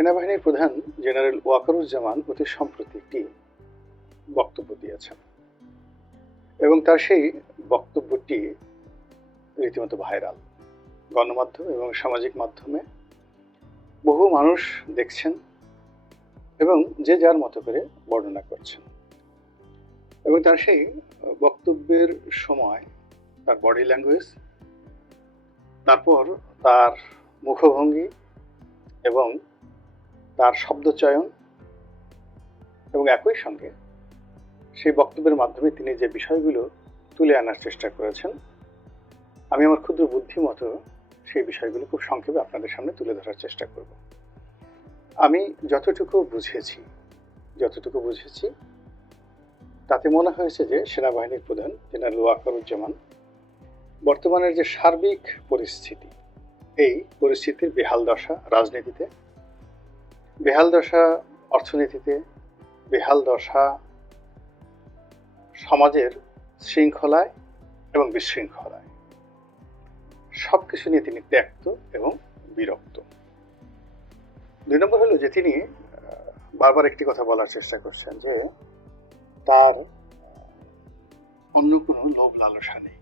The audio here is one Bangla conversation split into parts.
সেনাবাহিনীর প্রধান জেনারেল ওয়াকারুজ্জামান অতি সম্প্রতি একটি বক্তব্য দিয়েছেন। এবং তার সেই বক্তব্যটি রীতিমতো ভাইরাল। গণমাধ্যম এবং সামাজিক মাধ্যমে বহু মানুষ দেখছেন এবং যে যার মতো করে বর্ণনা করছেন। এবং তার সেই বক্তব্যের সময় তার বডি ল্যাঙ্গুয়েজ, তারপর তার মুখভঙ্গি এবং তার শব্দচয়ন এবং একই সঙ্গে সেই বক্তব্যের মাধ্যমে তিনি যে বিষয়গুলো তুলে আনার চেষ্টা করেছেন, আমি আমার ক্ষুদ্র বুদ্ধি মতো সেই বিষয়গুলো খুব সংক্ষেপে আপনাদের সামনে তুলে ধরার চেষ্টা করব। আমি যতটুকু বুঝেছি যতটুকু বুঝেছি, তাতে মনে হয়েছে যে সেনাবাহিনীর প্রধান জেনারেল ওয়াকারুজ্জামান বর্তমানের যে সার্বিক পরিস্থিতি, এই পরিস্থিতির বেহাল দশা রাজনীতিতে বেহাল দশা অর্থনীতিতে, বেহাল দশা সমাজের শৃঙ্খলায় এবং বিশৃঙ্খলায়। সব কিছু নিয়ে তিনি ত্যক্ত এবং বিরক্ত। দুই নম্বর হলো যে তিনি বারবার একটি কথা বলার চেষ্টা করছেন যে তার অন্য কোনো লোভ লালসা নেই,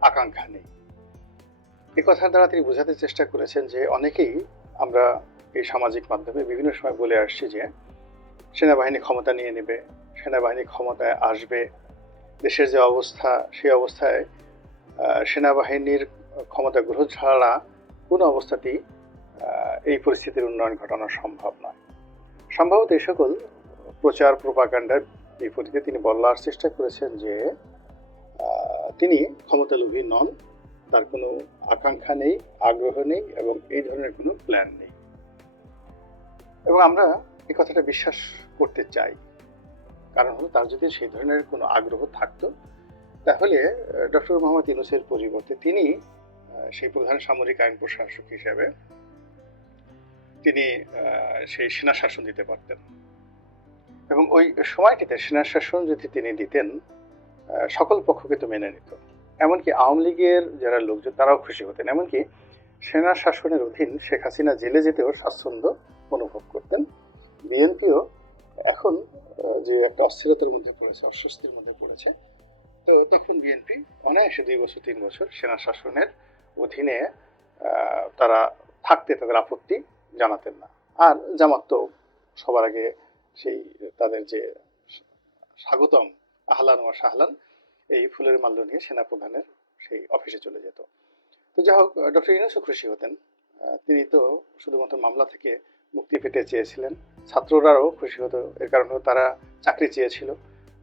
আকাঙ্ক্ষা নেই। এ কথার দ্বারা তিনি বোঝাতে চেষ্টা করেছেন যে অনেকেই আমরা এই সামাজিক মাধ্যমে বিভিন্ন সময় বলে আসছি যে সেনাবাহিনী ক্ষমতা নিয়ে নেবে, সেনাবাহিনী ক্ষমতায় আসবে। দেশের যে অবস্থা, সেই অবস্থায় সেনাবাহিনীর ক্ষমতা গ্রহণ ছাড়া কোনো অবস্থাতেই এই পরিস্থিতির উন্নয়ন ঘটানো সম্ভব নয়। সম্ভবত এই সকল প্রচার প্রপাগান্ডার বিপরীতে তিনি বলার চেষ্টা করেছেন যে তিনি ক্ষমতালোভী নন, তার কোনো আকাঙ্ক্ষা নেই, আগ্রহ নেই এবং এই ধরনের কোনো প্ল্যান নেই। এবং আমরা এই কথাটা বিশ্বাস করতে চাই। কারণ হলো তার যদি সেই ধরনের কোনো আগ্রহ থাকতো, তাহলে ডক্টর মোহাম্মদ ইউনুসের পরিবর্তে তিনি সেই প্রধান সামরিক আইন প্রশাসক হিসেবে তিনি সেই সেনা শাসন দিতে পারতেন। এবং ওই সময়টিতে সেনা শাসন যদি তিনি দিতেন সকল পক্ষকে তো মেনে নিত। এমনকি আওয়ামী লীগের যারা লোকজন, তারাও খুশি হতেন। এমনকি সেনা শাসনের অধীন শেখ হাসিনা জেলে যেতেও স্বাচ্ছন্দ্য অনুভব করতেন। বিএনপিও এখন যে একটা অস্থিরতার মধ্যে পড়েছে, অস্বস্তির মধ্যে পড়েছে। তো তখন বিএনপি, অনায়াসে দুই বছর, তিন বছর সেনা শাসনের অধীনে তারা থাকতে তাদের আপত্তি জানাতেন না। আর জামাত তো সবার আগে সেই তাদের যে স্বাগতম আহলান ও শাহলান, এই ফুলের মাল্য নিয়ে সেনাপ্রধানের সেই অফিসে চলে যেত। তো যাই হোক, ডক্টর ইউনুসও খুশি হতেন। তিনি তো শুধুমাত্র মামলা থেকে মুক্তি পেতে চেয়েছিলেন। ছাত্ররাও খুশি হতো, এর কারণ তারা চাকরি চেয়েছিল।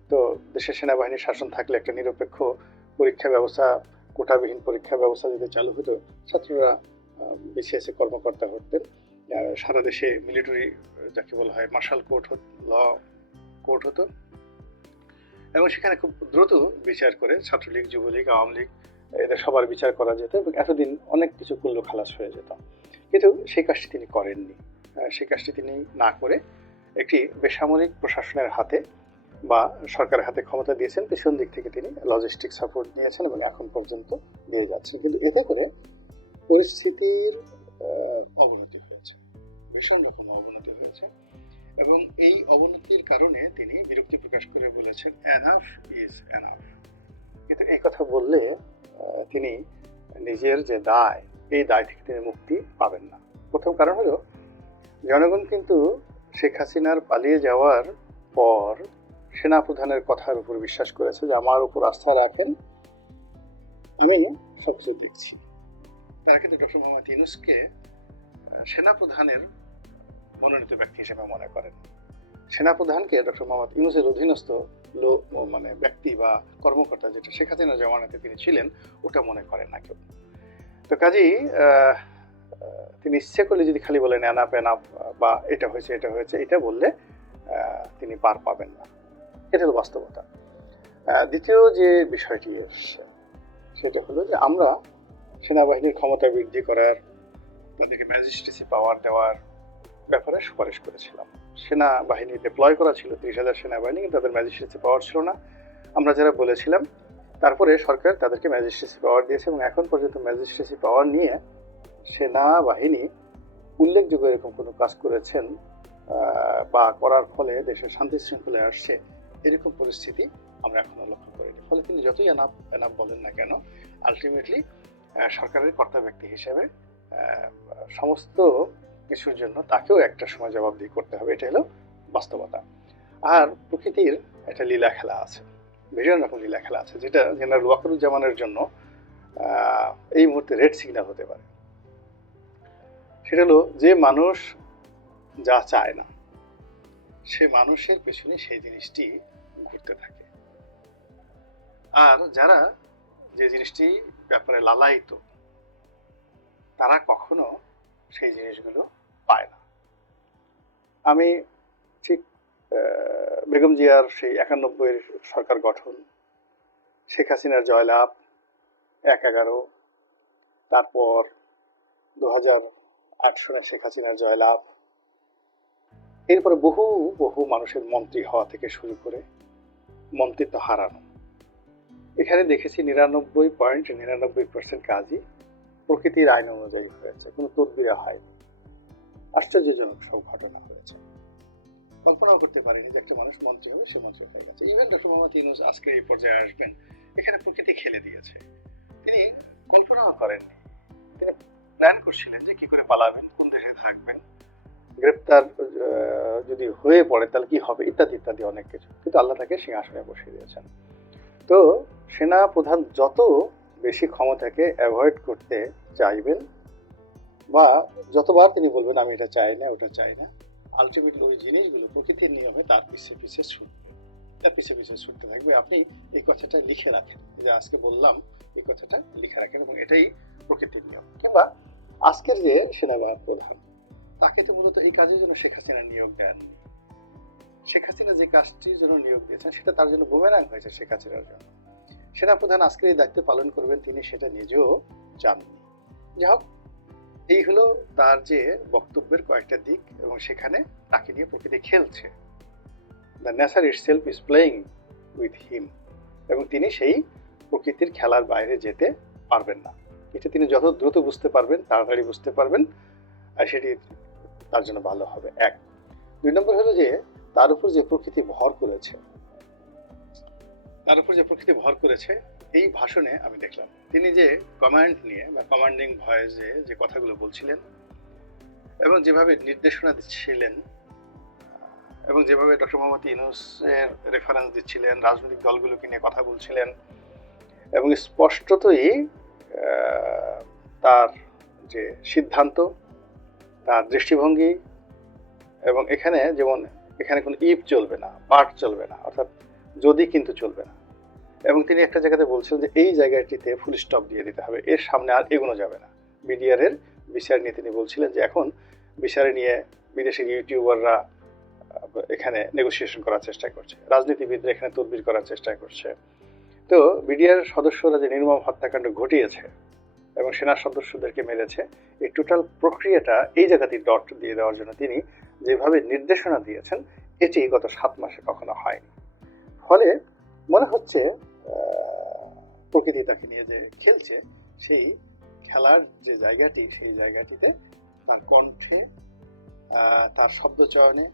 তো দেশের সেনাবাহিনীর শাসন থাকলে একটা নিরপেক্ষ পরীক্ষা ব্যবস্থা, কোটাবিহীন পরীক্ষা ব্যবস্থা যদি চালু হতো, ছাত্ররা বিসিএসে কর্মকর্তা হতেন। সারা দেশে মিলিটারি, যাকে বলা হয় মার্শাল কোর্ট ল কোর্ট হতো। এবং সেখানে খুব দ্রুত বিচার করে ছাত্রলীগ, যুবলীগ, আওয়ামী লীগ, এদের সবার বিচার করা যেত এবং এতদিন অনেক কিছু কুল্ল খালাস হয়ে যেত। কিন্তু সেই কাজটি তিনি করেননি। সেই কাজটি তিনি না করে একটি বেসামরিক প্রশাসনের হাতে বা সরকারের হাতে ক্ষমতা দিয়েছেন, পেছন দিক থেকে তিনি লজিস্টিক সাপোর্ট নিয়েছেন এবং এখন পর্যন্ত দিয়ে যাচ্ছেন। কিন্তু এতে করে পরিস্থিতির অবনতি হয়েছে। ভীষণ রকম অবনতি হয়েছে এবং এই অবনতির কারণে তিনি বিরক্তি প্রকাশ করে বলেছেন এনাফ ইজ এনাফ কিন্তু এই কথা বললে তিনি নিজের যে দায়, এই দায় থেকে তিনি মুক্তি পাবেন না। প্রথম কারণ হলো জনগণ কিন্তু শেখ হাসিনার পালিয়ে যাওয়ার পর সেনাপ্রধানের কথার উপর বিশ্বাস করেছে যে আমার উপর আস্থা রাখেন। আমি সবকিছু দেখছি। তারা কিন্তু ডক্টর মোহাম্মদ ইউনুসকে সেনাপ্রধানের মনোনীত ব্যক্তি হিসেবে মনে করেন। সেনাপ্রধানকে ডক্টর মোহাম্মদ ইউনুসের অধীনস্থ লোক মানে ব্যক্তি বা কর্মকর্তা যেটা শেখ হাসিনা জমানাতে তিনি ছিলেন, ওটা মনে করেন না কেউ। তো কাজেই তিনি ইচ্ছে করলে যদি খালি বলেন এনাপ এনাপ বা এটা হয়েছে এটা হয়েছে, এটা বললে তিনি পার পাবেন না। এটা হলো বাস্তবতা। দ্বিতীয় যে বিষয়টি এসছে, সেটা হলো যে আমরা সেনাবাহিনীর ক্ষমতা বৃদ্ধি করার, তাদেরকে ম্যাজিস্ট্রেসি পাওয়ার দেওয়ার ব্যাপারে সুপারিশ করেছিলাম। সেনাবাহিনী ডিপ্লয় করা ছিল, তিরিশ হাজার সেনাবাহিনী, কিন্তু তাদের ম্যাজিস্ট্রেসি পাওয়ার ছিল না। আমরা যারা বলেছিলাম, তারপরে সরকার তাদেরকে ম্যাজিস্ট্রেসি পাওয়ার দিয়েছে এবং এখন পর্যন্ত ম্যাজিস্ট্রেসি পাওয়ার নিয়ে সেনাবাহিনী উল্লেখযোগ্য এরকম কোনো কাজ করেছেন বা করার ফলে দেশের শান্তি শৃঙ্খলায় আসছে, এরকম পরিস্থিতি আমরা এখনও লক্ষ্য করিনি। ফলে তিনি যতই এনাফ এনাফ বলেন না কেন আলটিমেটলি সরকারের কর্তা ব্যক্তি হিসেবে সমস্ত কিছুর জন্য তাকেও একটা সময় জবাবদিহি করতে হবে এটা হলো বাস্তবতা। আর প্রকৃতির একটা লীলা খেলা আছে, ভীষণ রকম লীলা খেলা আছে, যেটা জেনারেল ওয়াকারুজ্জামানের জন্য এই মুহূর্তে রেড সিগন্যাল হতে পারে। সেটা হলো যে মানুষ যা চায় না, সে মানুষের পেছনে সেই জিনিসটি ঘুরতে থাকে। আর যারা যে জিনিসটি ব্যাপারে লালায়িত, তারা কখনো সেই জিনিসগুলো পায় না। আমি ঠিক বেগম জিয়ার সেই একানব্বইয়ের সরকার গঠন, শেখ হাসিনার জয়লাভ, এক এগারো, তারপর দু হাজার সনে শেখ হাসিনার জয়লাভ। এরপরে বহু বহু মানুষের মন্ত্রী হওয়া থেকে শুরু করে মন্ত্রিত্ব হারানো। এখানে দেখেছি নিরানব্বই পয়েন্ট নিরানব্বই পার্সেন্ট কাজই প্রকৃতির আইন অনুযায়ী হয়েছে, কোনো তদবিরে হয়নি আশ্চর্যজনক সব ঘটনা হয়েছে। কল্পনাও করতে পারিনি যে একটা মানুষ মন্ত্রী হবে, সে মন্ত্রী হয়ে গেছে। ইভেন ডক্টর মোহাম্মদ ইউনুস আজকে এই পর্যায়ে আসবেন, এখানে প্রকৃতি খেলে দিয়েছে। তিনি কল্পনাও করেননি। তিনি প্ল্যান করছিলেন যে কি করে পালাবেন, কোন দেশে থাকবেন। গ্রেপ্তার যদি হয়ে পড়ে, তাহলে কি হবে, ইত্যাদি ইত্যাদি অনেক কিছু। কিন্তু আল্লাহ তাকে সিংহাসনে বসিয়ে দিয়েছেন। তো সেনা প্রধান যত বেশি ক্ষমতাকে অ্যাভয়েড করতে চাইবেন, বা যতবার তিনি বলবেন, আমি এটা চাই না, ওটা চাই না আলটিমেটলি ওই জিনিসগুলো প্রকৃতির নিয়মে তার পিছে পিছে ছুটবে। তার পিছে পিছে ছুটতে থাকবে। আপনি এই কথাটা লিখে রাখেন। যে আজকে বললাম, এই কথাটা লিখে রাখেন এবং এটাই প্রকৃতির নিয়ম। কিংবা আজকের যে সেনাবাহিনী প্রধান, তাকে তো মূলত এই কাজের জন্য শেখ হাসিনা নিয়োগ দেন। শেখ হাসিনা যে কাজটির জন্য নিয়োগ দিয়েছেন, সেটা তার জন্য বোমেরাং হয়েছে শেখ হাসিনার জন্য। সেনাপ্রধান আজকের এই দায়িত্ব পালন করবেন তিনি, সেটা নিজেও জাননি। যাই হোক, এই হলো তার যে বক্তব্যের কয়েকটা দিক এবং সেখানে তাকে নিয়ে প্রকৃতি খেলছে। The nature itself is playing with him এবং তিনি সেই প্রকৃতির খেলার বাইরে যেতে পারবেন না। এটা তিনি যত দ্রুত বুঝতে পারবেন, তাড়াতাড়ি বুঝতে পারবেন, আর সেটি তার জন্য ভালো হবে। এক। দুই নম্বর হলো যে, তার উপর যে প্রকৃতি ভর করেছে, তার উপর যে প্রকৃতি ভর করেছে, এই ভাষণে আমি দেখলাম। তিনি যে কমান্ড নিয়ে বা কমান্ডিং ভয়েসে যে কথাগুলো বলছিলেন এবং যেভাবে নির্দেশনা দিচ্ছিলেন এবং যেভাবে ডক্টর মোহাম্মদ ইউনুসের রেফারেন্স দিচ্ছিলেন, রাজনৈতিক দলগুলোকে নিয়ে কথা বলছিলেন এবং স্পষ্টতই তার যে সিদ্ধান্ত, তার দৃষ্টিভঙ্গি এবং এখানে যেমন এখানে কোনো ইপ চলবে না পার্ট চলবে না, অর্থাৎ যদি কিন্তু চলবে না। এবং তিনি একটা জায়গাতে বলছেন যে এই জায়গাটিতে ফুল স্টপ দিয়ে দিতে হবে, এর সামনে আর এগোনো যাবে না। বিডিআরের বিচার নিয়ে তিনি বলছিলেন যে এখন বিচারে নিয়ে বিদেশি ইউটিউবাররা এখানে নেগোসিয়েশন করার চেষ্টা করছে। রাজনীতিবিদরা এখানে তদবির করার চেষ্টা করছে। তো বিডিআর সদস্যরা যে নির্মম হত্যাকাণ্ড ঘটিয়েছে এবং সেনা সদস্যদেরকে মেরেছে, এই টোটাল প্রক্রিয়াটা এই জায়গাতে ডট দিয়ে দেওয়ার জন্য তিনি যেভাবে নির্দেশনা দিয়েছেন, এটি গত সাত মাসে কখনো হয়নি। ফলে মনে হচ্ছে প্রকৃতি তাকে নিয়ে যে খেলছে, সেই খেলার যে জায়গাটি, সেই জায়গাটিতে তার কণ্ঠে তার শব্দ চয়নে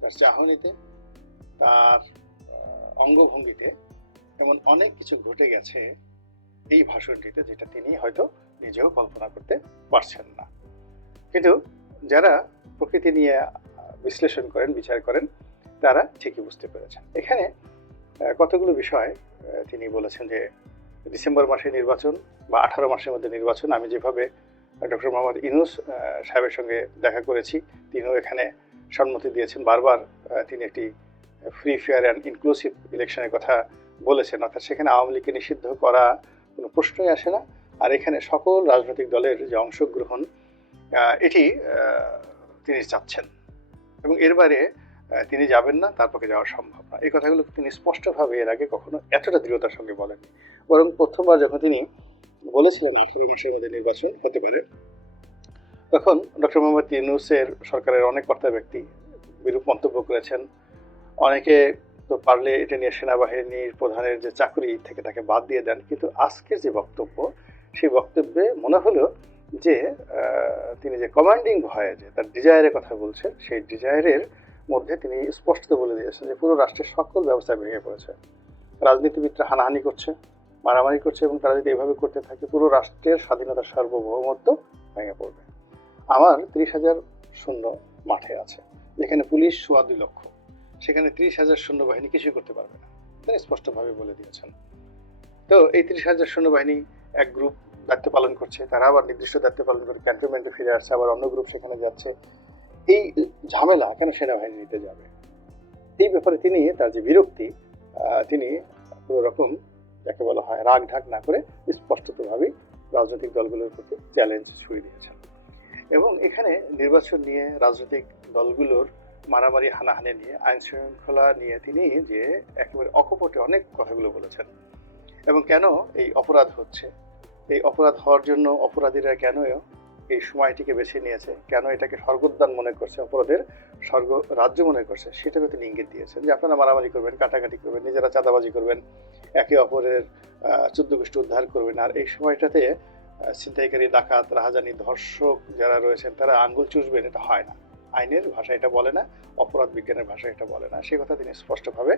তার চাহনিতে তার অঙ্গভঙ্গিতে এমন অনেক কিছু ঘটে গেছে এই ভাষণটিতে যেটা তিনি হয়তো নিজেও কল্পনা করতে পারছেন না। কিন্তু যারা প্রকৃতি নিয়ে বিশ্লেষণ করেন, বিচার করেন, তারা ঠিকই বুঝতে পেরেছেন। এখানে কতগুলো বিষয় তিনি বলেছেন যে ডিসেম্বর মাসে নির্বাচন বা আঠারো মাসের মধ্যে নির্বাচন, আমি যেভাবে ডক্টর মোহাম্মদ ইনুস সাহেবের সঙ্গে দেখা করেছি, তিনিও এখানে সম্মতি দিয়েছেন। বারবার তিনি একটি ফ্রি ফেয়ার অ্যান্ড ইনক্লুসিভ ইলেকশনের কথা বলেছেন। অর্থাৎ সেখানে আওয়ামী লীগকে নিষিদ্ধ করা কোনো প্রশ্নই আসে না। আর এখানে সকল রাজনৈতিক দলের যে অংশগ্রহণ এটি তিনি চাচ্ছেন। এবং এর বাইরে তিনি যাবেন না, তার পক্ষে যাওয়া সম্ভব না। এই কথাগুলো তিনি স্পষ্টভাবে এর আগে কখনো এতটা দৃঢ়তার সঙ্গে বলেননি। বরং প্রথমবার যখন তিনি বলেছিলেন আঠারো মাসের মধ্যে নির্বাচন হতে পারে তখন ডক্টর মোহাম্মদ ইউনুসের সরকারের অনেক কর্তা ব্যক্তি বিরূপ মন্তব্য করেছেন। অনেকে তো পারলে এটা নিয়ে সেনাবাহিনীর প্রধানের যে চাকরি থেকে তাকে বাদ দিয়ে দেন, কিন্তু আজকের যে বক্তব্য, সেই বক্তব্যে মনে হলো যে তিনি যে কমান্ডিং ভয়ে যে তার ডিজায়ারের কথা বলছেন, সেই ডিজায়ারের মধ্যে তিনি স্পষ্ট বলে দিয়েছেন যে পুরো রাষ্ট্রের সকল ব্যবস্থা ভেঙে পড়েছে। রাজনীতিবিদরা হানাহানি করছে, মারামারি করছে এবং তারা যদি এভাবে করতে থাকে, পুরো রাষ্ট্রের স্বাধীনতার সার্বভৌমত্ব ভেঙে পড়বে। আমার ত্রিশ হাজার শূন্য মাঠে আছে। যেখানে পুলিশ সোয়া দুই লক্ষ। সেখানে ত্রিশ হাজার সৈন্যবাহিনী কিছুই করতে পারবে না। তিনি স্পষ্টভাবে বলে দিয়েছেন। তো এই ত্রিশ হাজার সৈন্যবাহিনী এক গ্রুপ দায়িত্ব পালন করছে। তারা আবার নির্দিষ্ট দায়িত্ব পালন করে ক্যান্টনমেন্টে ফিরে আসছে, আবার অন্য গ্রুপ সেখানে যাচ্ছে। এই ঝামেলা কেন সেনাবাহিনী নিতে যাবে? এই ব্যাপারে তিনি, তার যে বিরক্তি তিনি কোনো রকম যাকে বলা হয় রাগ ঢাক না করে স্পষ্টতভাবেই রাজনৈতিক দলগুলোর প্রতি চ্যালেঞ্জ ছুড়ে দিয়েছেন। এবং এখানে নির্বাচন নিয়ে রাজনৈতিক দলগুলোর মারামারি, হানাহানি নিয়ে, আইন শৃঙ্খলা নিয়ে তিনি যে একেবারে অকপটে অনেক কথাগুলো বলেছেন। এবং কেন এই অপরাধ হচ্ছে? এই অপরাধ হওয়ার জন্য অপরাধীরা কেন এই সময়টিকে বেছে নিয়েছে? কেন এটাকে স্বর্গোদ্যান মনে করছে? অপরাধের স্বর্গ রাজ্য মনে করছে? সেটারও তিনি ইঙ্গিত দিয়েছেন যে আপনারা মারামারি করবেন, কাটাকাটি করবেন, নিজেরা চাঁদাবাজি করবেন, একে অপরের চুদ্দ গোষ্ঠী উদ্ধার করবেন। আর এই সময়টাতে ছিনতাইকারী, ডাকাত, রাহাজানি, ধর্ষক যারা রয়েছেন, তারা আঙ্গুল চুষবেন, এটা হয় না। আইনের ভাষা এটা বলে না, অপরাধ বিজ্ঞানের ভাষা এটা বলে না। সে কথা তিনি স্পষ্টভাবে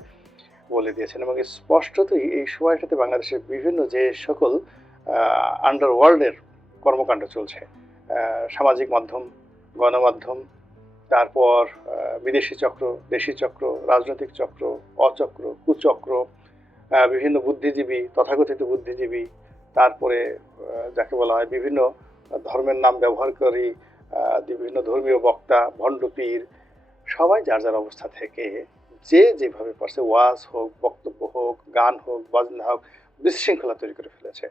বলে দিয়েছেন এবং স্পষ্টতই এই সময়টাতে বাংলাদেশের বিভিন্ন যে সকল আন্ডারওয়ার্ল্ডের কর্মকাণ্ড চলছে সামাজিক মাধ্যম, গণমাধ্যম, তারপর বিদেশি চক্র, দেশি চক্র, রাজনৈতিক চক্র, অচক্র, কুচক্র বিভিন্ন বুদ্ধিজীবী, তথাকথিত বুদ্ধিজীবী তারপরে যাকে বলা হয় বিভিন্ন ধর্মের নাম ব্যবহার করি বিভিন্ন ধর্মীয় বক্তা, ভণ্ডপীর, সবাই যার যার অবস্থা থেকে যে যেভাবে পারছে, ওয়াজ হোক, বক্তব্য হোক, গান হোক, বাজনা হোক, বিশৃঙ্খলা তৈরি করে ফেলেছে।